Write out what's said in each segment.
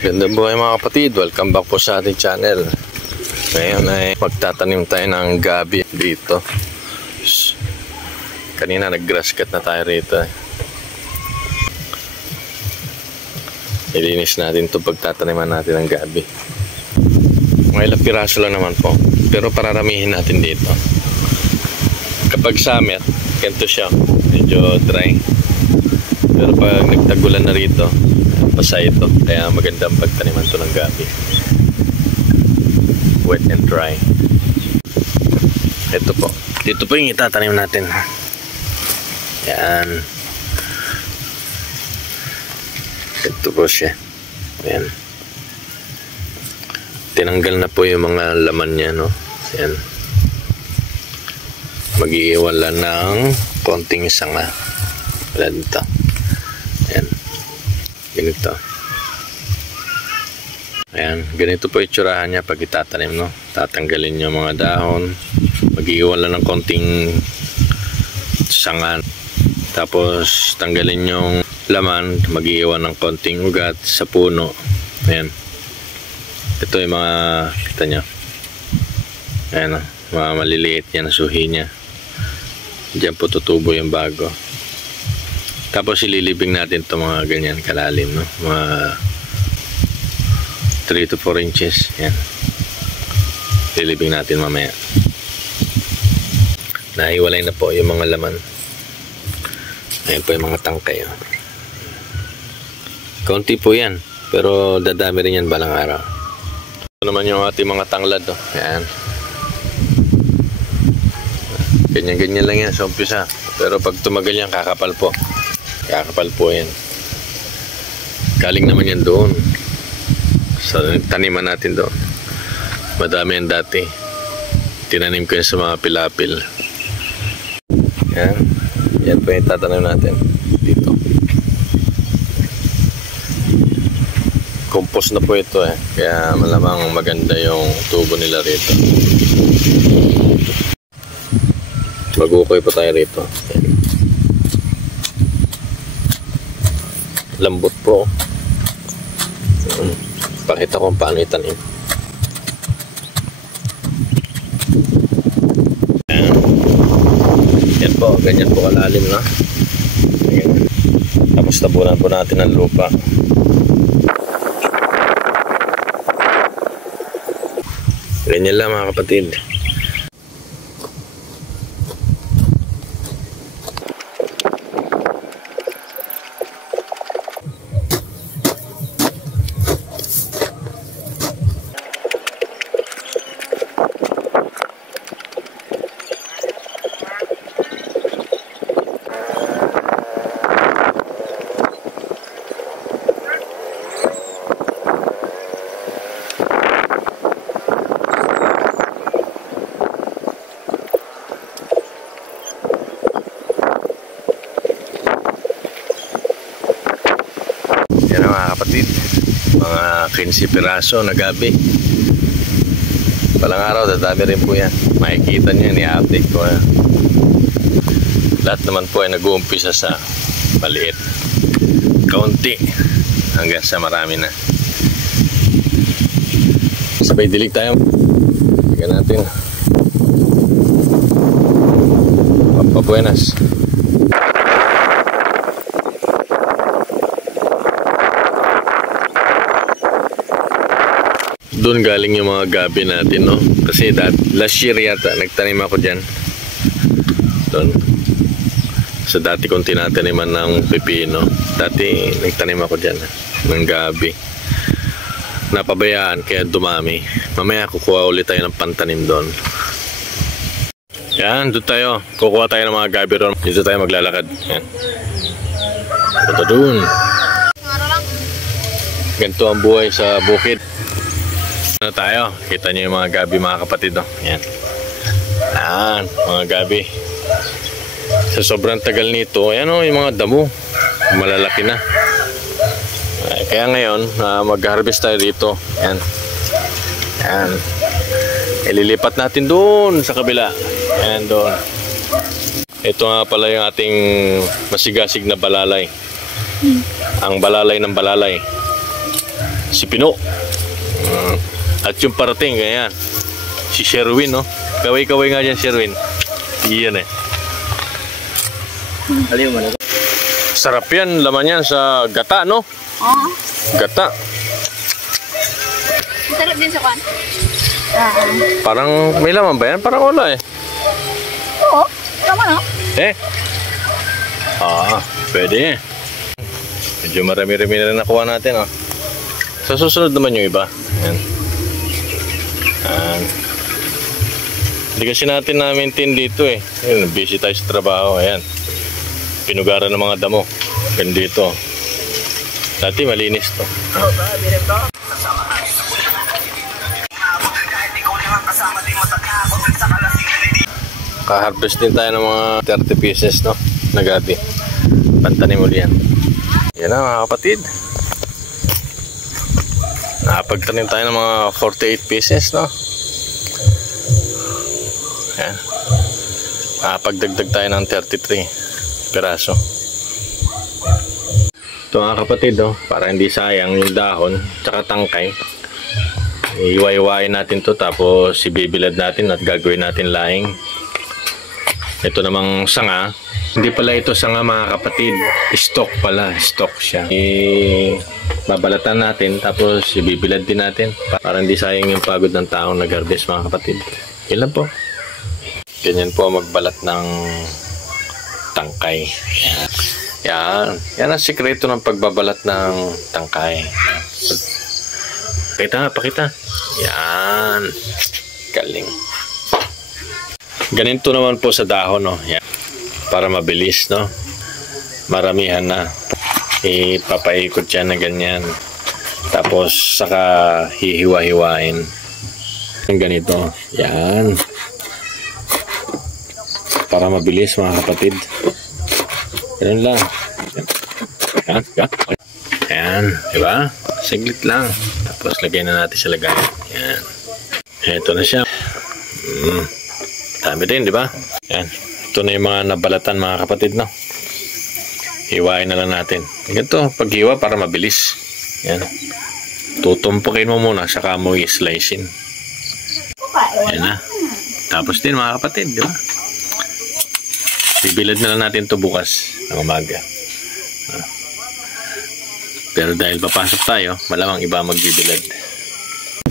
Ganda buhay mga kapatid, welcome back po sa ating channel. Ngayon ay magtatanim tayo ng gabi dito. Kanina nag-grass cut na tayo rito. Ilinis natin ito pagtataniman natin ng gabi. Mga ilang piraso lang naman po, pero pararamihin natin dito. Kapag summer, ganito siya, medyo dry. Pero pag nagtagulan na rito, basa ito, kaya magandang pagtaniman ito ng gabi. Wet and dry. Ito po, dito po yung itatanim natin. Yan. Ito po siya. Yan. Tinanggal na po yung mga laman niya, no? Yan. Mag-iiwan lang ng konting sanga. Wala dito. Yan. Ganito. Ayan, ganito po itsurahan niya pag itatanim, no? Tatanggalin niyo mga dahon, mag-iiwan lang ng konting sangan, tapos tanggalin yung laman, mag-iiwan ng konting ugat sa puno. Ayan. Ito yung mga, kita nyo. Ayan, no? Mga maliliit yan na suhi niya. Diyan po tutubo yung bago. Tapos ililibing natin ito mga ganyan kalalim, no? Mga 3 to 4 inches. Yan. Ililibing natin mamaya. Nahiwalay na po yung mga laman. Ayan po yung mga tangkay. Oh. Kaunti po yan, pero dadami rin yan balang araw. Ito naman yung ating mga tanglad. Oh. Ayan. Ganyan-ganyan lang yan sa umpisa. Pero pag tumagal yan, kakapal po. Kakapal po yan. Galing naman yan doon sa taniman natin doon. Madami yan dati. Tinanim ko yan sa mga pilapil. Yan. Yan po yung tatanim natin dito. Compost na po ito eh. Kaya malamang maganda yung tubo nila rito. Magukoy po tayo rito. Yan. Lambot po. Pakita ko paano itanim. Ayan. Yan po, ganyan po kalalim na. Ayan. Tapos tabunan po natin ang lupa. Ganyan lang mga kapatid. Yan mga kapatid, mga 15 piraso na gabi. Palang araw, dadami rin po yan. Makikita nyo yan, i-update ko. Lahat naman po ay nag-uumpisa sa maliit, kaunti, hanggang sa marami na. Sabay dilig tayo. Tingnan natin. Papabuenas. Doon galing yung mga gabi natin, no? Kasi last year yata nagtanim ako dyan. Doon. Sa dati kong tinataniman ng pepino. Dati nagtanim ako dyan ng gabi. Napabayaan kaya dumami. Mamaya kukuha ulit tayo ng pantanim doon. Yan, doon tayo. Kukuha tayo ng mga gabi doon. Dito tayo maglalakad. Yan. Ito doon. Ganito ang buhay sa bukid. Ano tayo? Kita nyo yung mga gabi mga kapatid, no? Yan. Yan, mga gabi. Sa sobrang tagal nito, ayan o, yung mga damo. Malalaki na. Kaya ngayon, mag-harvest tayo dito. Yan. Yan. Ililipat natin doon sa kabila. Yan doon. Ito nga pala yung ating masigasig na balalay. Ang balalay ng balalay. si Pino. At yung parating, ganyan. Si Sherwin, no? Kaway-kaway nga dyan, Sherwin. Iyan eh. Sarap yan, laman yan sa gata, no? Oo. Gata. Sarap din sa kan. Parang may laman ba yan? Parang wala eh. Oo. Tama na. Pwede. Medyo marami-rami na rin nakuha natin, oh. Sa susunod naman yung iba. Ayan. Hindi kasi natin na-maintain dito eh. Ayan, busy tayo sa trabaho. Ayan. Pinugaran ng mga damo. Ganito. Dati malinis to. Ka-harvest din tayo ng mga 30 pieces, no? Nagati. Pantanim ulit yan. Yan na mga kapatid. Nakapagtanim tayo ng mga 48 pieces, no? Yan. Nakapagdagdag tayo ng 33 piraso. Ito mga kapatid, no? Para hindi sayang yung dahon tsaka tangkay. Iwa-iwain natin to, tapos ibibilad natin at gagawin natin laing. Ito namang sanga. Hindi pala ito sanga mga kapatid. Stock pala. Stock siya. Babalatan natin, tapos ibibilad din natin para hindi sayang yung pagod ng taong nag-harvest mga kapatid. Yan lang po. Ganyan po magbalat ng tangkay. Yan. Yan ang sikreto ng pagbabalat ng tangkay. Pakita. Yan. Galing. Ganito naman po sa dahon, no? Yan. Para mabilis, no? Maramihan na. Ipapaikot yan na ganyan. Tapos saka hihiwa-hiwain. Yung ganito. Yan. Para mabilis mga kapatid. Ganun lang. Yan. Ayan. Diba? Saglit lang. Tapos lagay na natin sa lagayan. Yan. Ito na siya. Dami din, diba? Yan. Ito na yung mga nabalatan mga kapatid, no? Hiwain na lang natin. Ganito, paghiwa para mabilis. Yan. Tutumpukin mo muna, saka mo i-slicein. Yan na. Tapos din mga kapatid, di ba? Bibilad na lang natin to bukas ng umaga. Pero dahil papasok tayo, malamang iba magbibilad.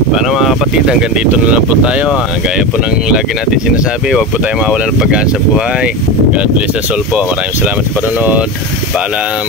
Paano mga kapatid, hanggang dito na lang po tayo. Gaya po ng lagi natin sinasabi, huwag po tayo mawala ng pag-asa sa buhay. God bless us all po. Maraming salamat sa panonood. Paalam.